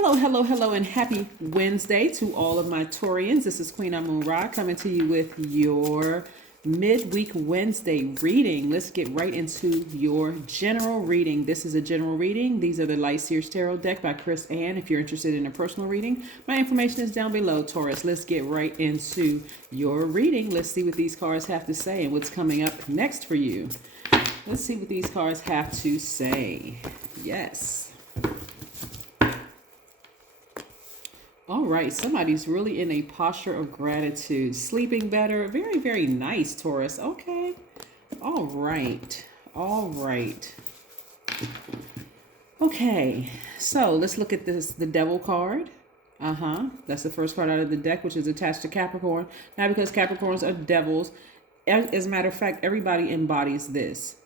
Hello, and happy Wednesday to all of my Taurians. This is Queen Amun Ra coming to you with your midweek Wednesday reading. Let's get right into your general reading. This is a general reading. These are the Light Seers Tarot deck by Chris Ann. If you're interested in a personal reading, my information is down below, Taurus. Let's get right into your reading. Let's see what these cards have to say and what's coming up next for you. Let's see what these cards have to say. Yes. All right, somebody's really in a posture of gratitude, sleeping better. Very, very nice, Taurus. Okay. All right. Okay, so let's look at this, the Devil card. That's the first card out of the deck, which is attached to Capricorn. Now, because Capricorns are devils, as a matter of fact, everybody embodies this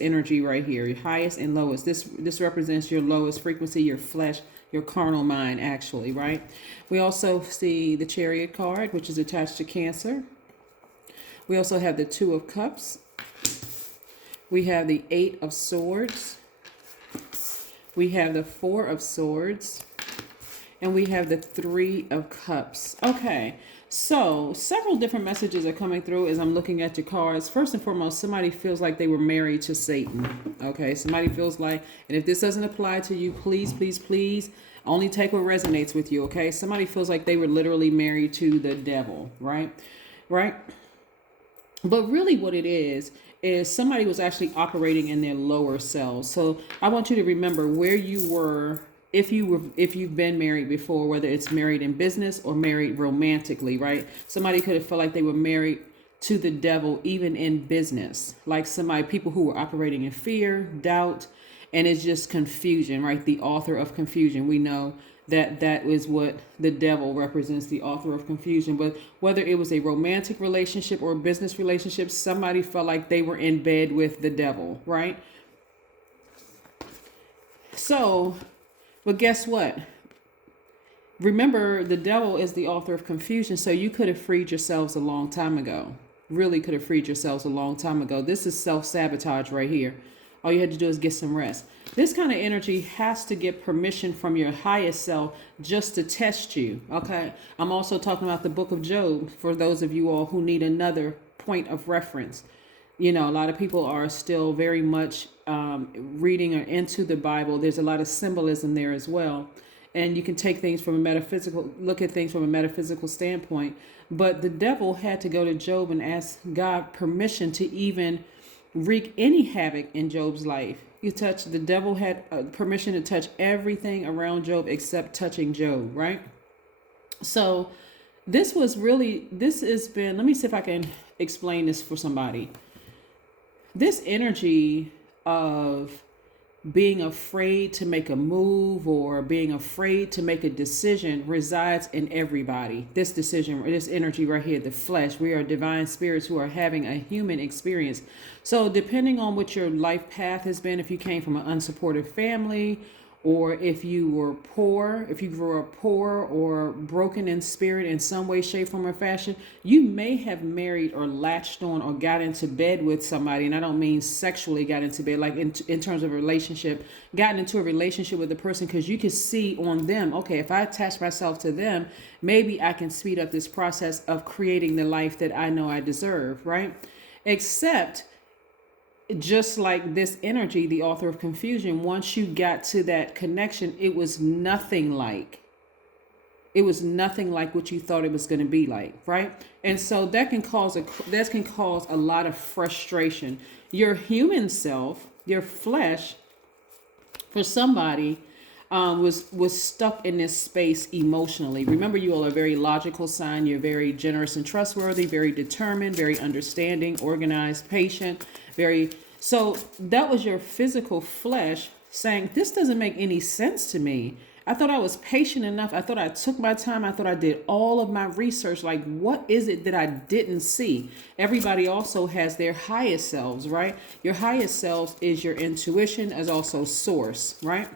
energy right here, your highest and lowest. This represents your lowest frequency, your flesh, your carnal mind, actually, right? We also see the Chariot card, which is attached to Cancer. We also have the Two of Cups. We have the Eight of Swords. We have the Four of Swords. And we have the Three of Cups. Okay, so several different messages are coming through as I'm looking at your cards. First and foremost, somebody feels like they were married to Satan. Okay, somebody feels like, and if this doesn't apply to you, please only take what resonates with you, okay? Somebody feels like they were literally married to the devil, right? But really what it is somebody was actually operating in their lower selves. So I want you to remember where you were. If you've been married before, whether it's married in business or married romantically, right? Somebody could have felt like they were married to the devil, even in business. Like people who were operating in fear, doubt, and it's just confusion, right? The author of confusion. We know that is what the devil represents, the author of confusion. But whether it was a romantic relationship or a business relationship, somebody felt like they were in bed with the devil, right? But guess what? Remember, the devil is the author of confusion, so you could have freed yourselves a long time ago. Really could have freed yourselves a long time ago. This is self-sabotage right here. All you had to do is get some rest. This kind of energy has to get permission from your highest self just to test you, okay? I'm also talking about the book of Job for those of you all who need another point of reference. You know, a lot of people are still very much reading or into the Bible. There's a lot of symbolism there as well. And you can take things from look at things from a metaphysical standpoint. But the devil had to go to Job and ask God permission to even wreak any havoc in Job's life. The devil had permission to touch everything around Job except touching Job, right? So let me see if I can explain this for somebody. This energy of being afraid to make a move or being afraid to make a decision resides in everybody. This energy right here, the flesh, we are divine spirits who are having a human experience. So depending on what your life path has been, if you came from an unsupportive family, or if you were poor, if you grew up poor or broken in spirit in some way, shape, form, or fashion, you may have married or latched on or got into bed with somebody. And I don't mean sexually got into bed, like in terms of a relationship, gotten into a relationship with a person because you could see on them, okay, if I attach myself to them, maybe I can speed up this process of creating the life that I know I deserve, right? Except just like this energy, the author of confusion, once you got to that connection, it was nothing like what you thought it was going to be like, right? And so that can cause a lot of frustration. Your human self, your flesh, for somebody, was stuck in this space emotionally. Remember, you all are a very logical sign. You're very generous and trustworthy, very determined, very understanding, organized, patient, so that was your physical flesh saying, this doesn't make any sense to me. I thought I was patient enough. I thought I took my time. I thought I did all of my research. Like, what is it that I didn't see? Everybody also has their highest selves, right? Your highest selves is your intuition, as also source, right?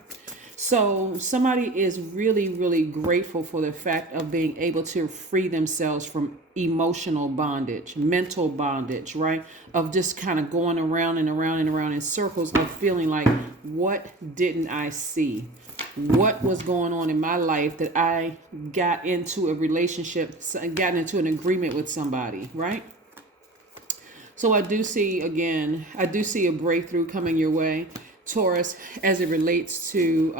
So somebody is really, really grateful for the fact of being able to free themselves from emotional bondage, mental bondage, right? Of just kind of going around and around and around in circles of feeling like, what didn't I see? what was going on in my life that I got into a relationship, got into an agreement with somebody, right? So I do see, again, I do see a breakthrough coming your way, Taurus, as it relates to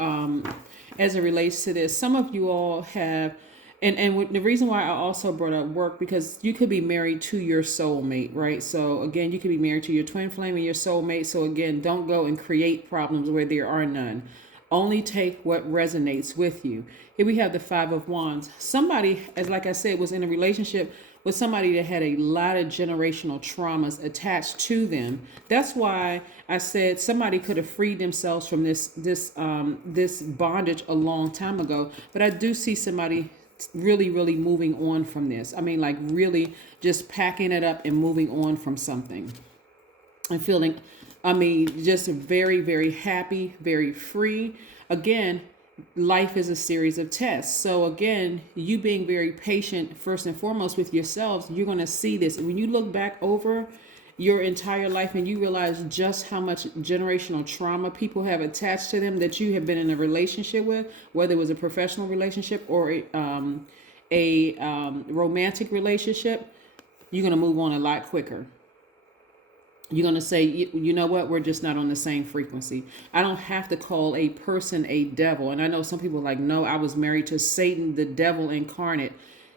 this. Some of you all have, and the reason why I also brought up work, because you could be married to your soulmate, right? So again, you could be married to your twin flame and your soulmate. So again, don't go and create problems where there are none. Only take what resonates with you. Here we have the Five of Wands. Somebody, as like I said, was in a relationship with somebody that had a lot of generational traumas attached to them. That's why I said somebody could have freed themselves from this bondage a long time ago. But I do see somebody really, really moving on from this. I mean, like really just packing it up and moving on from something. And feeling, I mean, just very, very happy, very free. Again, life is a series of tests. So again, you being very patient, first and foremost with yourselves, you're going to see this. And when you look back over your entire life and you realize just how much generational trauma people have attached to them that you have been in a relationship with, whether it was a professional relationship or a romantic relationship, you're going to move on a lot quicker. You're going to say, you know what, we're just not on the same frequency. I don't have to call a person a devil. And I know some people are like, no, I was married to Satan, the devil incarnate.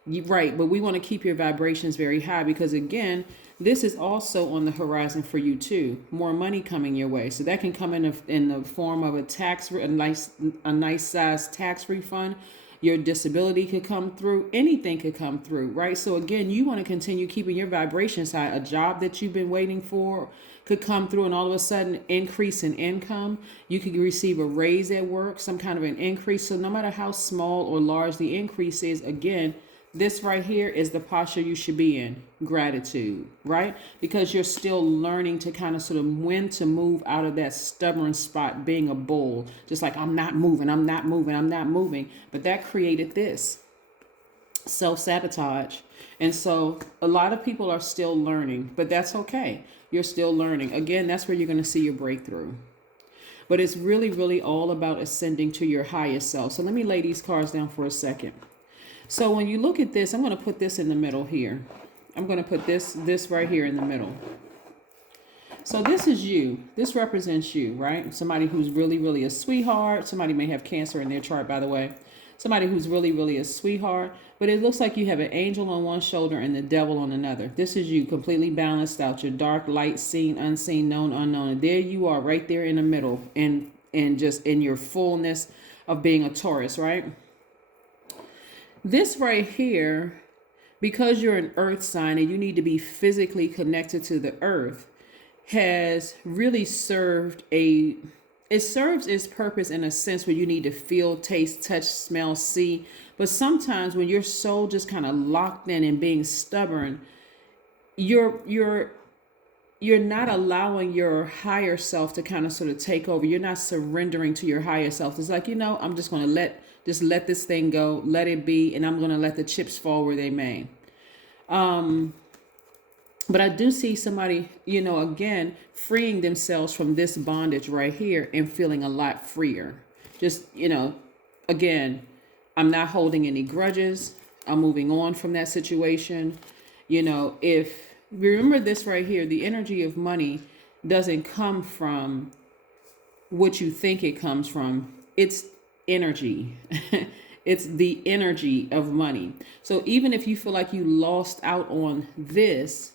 Right, but we want to keep your vibrations very high because, again, this is also on the horizon for you too. More money coming your way. So that can come in the form of a nice size tax refund. Your disability could come through. Anything could come through, right? So again, you want to continue keeping your vibrations high. A job that you've been waiting for could come through, and all of a sudden increase in income. You could receive a raise at work, some kind of an increase. So no matter how small or large the increase is, again, this right here is the posture you should be in. Gratitude, right? Because you're still learning to kind of sort of when to move out of that stubborn spot, being a bull. Just like, I'm not moving, I'm not moving, I'm not moving. But that created this self-sabotage. And so a lot of people are still learning, but that's okay. You're still learning. Again, that's where you're going to see your breakthrough. But it's really, really all about ascending to your highest self. So let me lay these cards down for a second. So when you look at this, I'm going to put this in the middle here. I'm going to put this right here in the middle. So this is you. This represents you, right? Somebody who's really, really a sweetheart. Somebody may have Cancer in their chart, by the way. Somebody who's really, really a sweetheart. But it looks like you have an angel on one shoulder and the devil on another. This is you, completely balanced out. Your dark, light, seen, unseen, known, unknown. And there you are, right there in the middle, and just in your fullness of being a Taurus, right? This right here, because you're an earth sign and you need to be physically connected to the earth, has really served its purpose in a sense where you need to feel, taste, touch, smell, see. But sometimes when your soul just kind of locked in and being stubborn, you're not allowing your higher self to kind of sort of take over. You're not surrendering to your higher self. It's like, I'm just going to let this thing go, let it be, and I'm going to let the chips fall where they may. But I do see somebody, again, freeing themselves from this bondage right here and feeling a lot freer. Just, again, I'm not holding any grudges. I'm moving on from that situation. If remember this right here, the energy of money doesn't come from what you think it comes from. It's energy. It's the energy of money. So even if you feel like you lost out on this,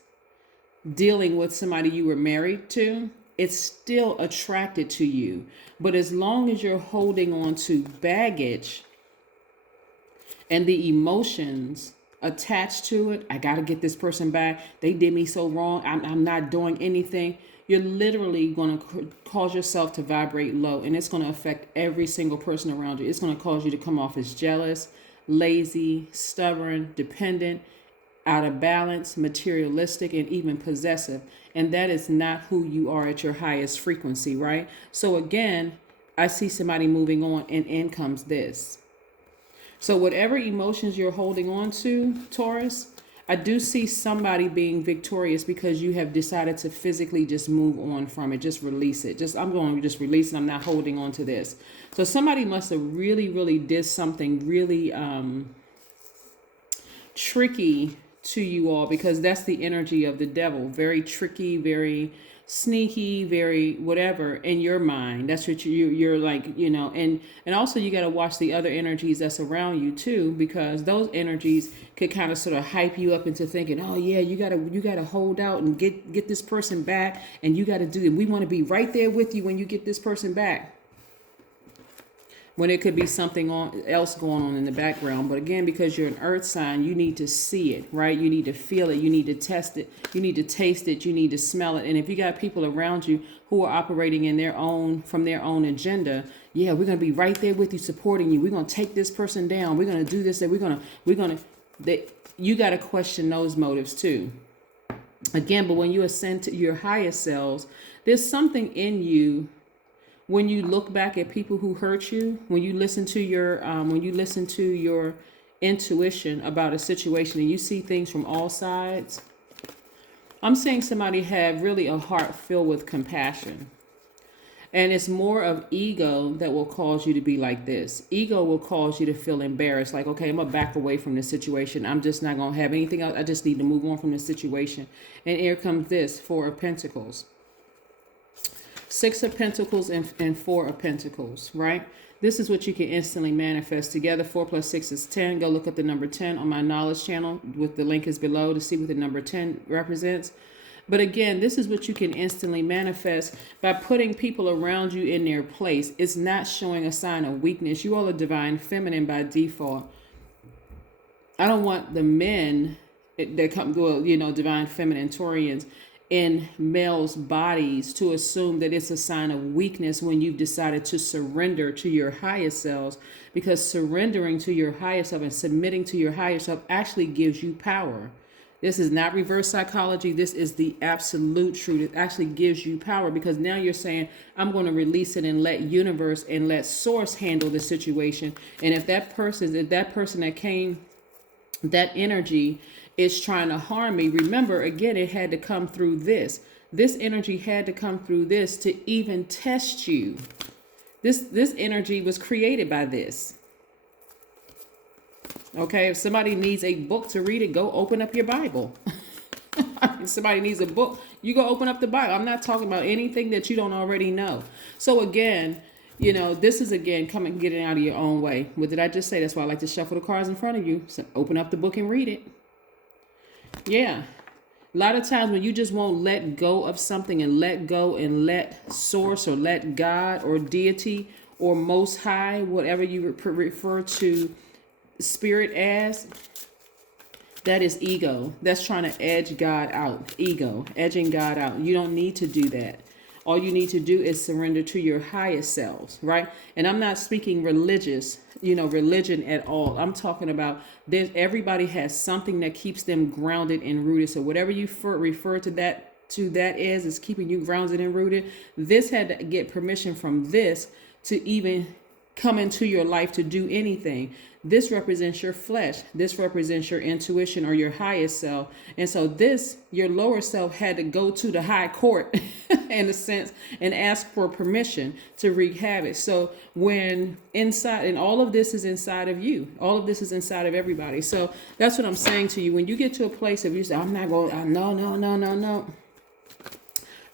dealing with somebody you were married to, it's still attracted to you. But as long as you're holding on to baggage and the emotions attached to it, I got to get this person back. They did me so wrong. I'm not doing anything. You're literally going to cause yourself to vibrate low, and it's going to affect every single person around you. It's going to cause you to come off as jealous, lazy, stubborn, dependent, out of balance, materialistic, and even possessive. And that is not who you are at your highest frequency, right? So again, I see somebody moving on, and in comes this. So whatever emotions you're holding on to, Taurus, I do see somebody being victorious because you have decided to physically just move on from it. Just release it. I'm going to just release it. I'm not holding on to this. So somebody must have really, really did something really tricky to you all, because that's the energy of the devil. Very tricky, very sneaky, very whatever in your mind. That's what you're like, and also you got to watch the other energies that's around you too, because those energies could kind of sort of hype you up into thinking, oh yeah, you gotta hold out and get this person back, and you got to do it. We want to be right there with you when you get this person back, when it could be something else going on in the background. But again, because you're an earth sign, you need to see it, right? You need to feel it. You need to test it. You need to taste it. You need to smell it. And if you got people around you who are operating from their own agenda, yeah, we're going to be right there with you, supporting you. We're going to take this person down. We're going to do this. And you got to question those motives too. Again, but when you ascend to your highest selves, there's something in you. When you look back at people who hurt you, when you listen to your intuition about a situation and you see things from all sides, I'm seeing somebody have really a heart filled with compassion. And it's more of ego that will cause you to be like this. Ego will cause you to feel embarrassed. Like, okay, I'm going to back away from this situation. I'm just not going to have anything else. I just need to move on from this situation. And here comes this, 4 of Pentacles. 6 of Pentacles and 4 of Pentacles, right? This is what you can instantly manifest together. 4 plus 6 is 10. Go look up the number 10 on my knowledge channel. The link is below to see what the number 10 represents. But again, this is what you can instantly manifest by putting people around you in their place. It's not showing a sign of weakness. You all are divine feminine by default. I don't want the men that come, divine feminine Taurians in males' bodies to assume that it's a sign of weakness when you've decided to surrender to your highest selves, because surrendering to your highest self and submitting to your higher self actually gives you power. This is not reverse psychology. This is the absolute truth. It actually gives you power, because now you're saying, I'm going to release it and let universe and let source handle the situation. And if that person that came, that energy is trying to harm me, remember, again, it had to come through this. This energy had to come through this to even test you. This energy was created by this. Okay, if somebody needs a book to read it, go open up your Bible. If somebody needs a book, you go open up the Bible. I'm not talking about anything that you don't already know. So again, this is, again, getting out of your own way. What did I just say? That's why I like to shuffle the cards in front of you. So open up the book and read it. Yeah. A lot of times when you just won't let go of something and let go and let source or let God or deity or most high, whatever you refer to spirit as, that is ego. That's trying to edge God out. Ego, edging God out. You don't need to do that. All you need to do is surrender to your highest selves, right? And I'm not speaking religion at all. I'm talking about everybody has something that keeps them grounded and rooted. So whatever you refer to that is keeping you grounded and rooted. This had to get permission from this to even come into your life to do anything. This represents your flesh. This represents your intuition or your highest self. And so your lower self had to go to the high court in a sense and ask for permission to wreak havoc. So when inside, and all of this is inside of you, all of this is inside of everybody. So that's what I'm saying to you. When you get to a place of you say, I'm not going, no.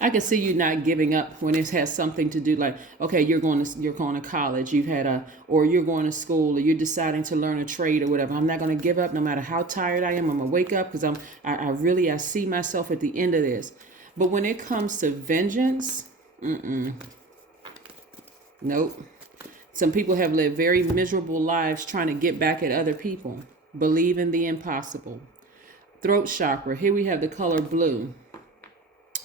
I can see you not giving up when it has something to do, like, okay, you're going to college, or you're going to school, or you're deciding to learn a trade or whatever. I'm not going to give up no matter how tired I am. I'm going to wake up, because I see myself at the end of this. But when it comes to vengeance, nope. Some people have lived very miserable lives trying to get back at other people. Believe in the impossible. Throat chakra. Here we have the color blue.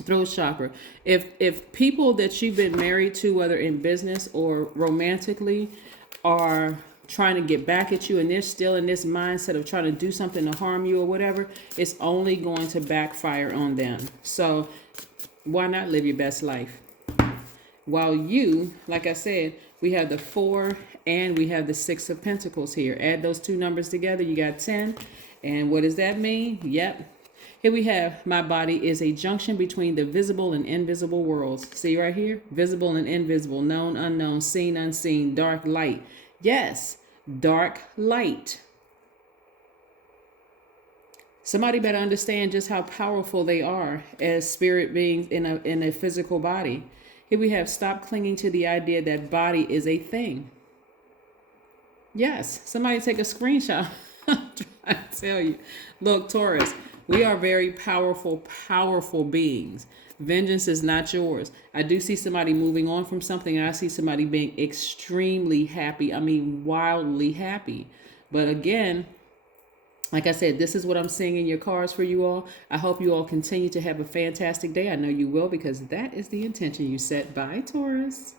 Throat chakra. If people that you've been married to, whether in business or romantically, are trying to get back at you and they're still in this mindset of trying to do something to harm you or whatever, it's only going to backfire on them. So why not live your best life? While you, like I said, we have the 4 and we have the 6 of Pentacles here. Add those two numbers together, you got 10. And what does that mean? Yep. Here we have, my body is a junction between the visible and invisible worlds. See right here? Visible and invisible, known, unknown, seen, unseen, dark, light. Yes, dark, light. Somebody better understand just how powerful they are as spirit beings in a physical body. Here we have, stop clinging to the idea that body is a thing. Yes, somebody take a screenshot. I'm trying to tell you. Look, Taurus, we are very powerful, powerful beings. Vengeance is not yours. I do see somebody moving on from something, and I see somebody being extremely happy. I mean, wildly happy. But again, like I said, this is what I'm seeing in your cards for you all. I hope you all continue to have a fantastic day. I know you will, because that is the intention you set. Bye, Taurus.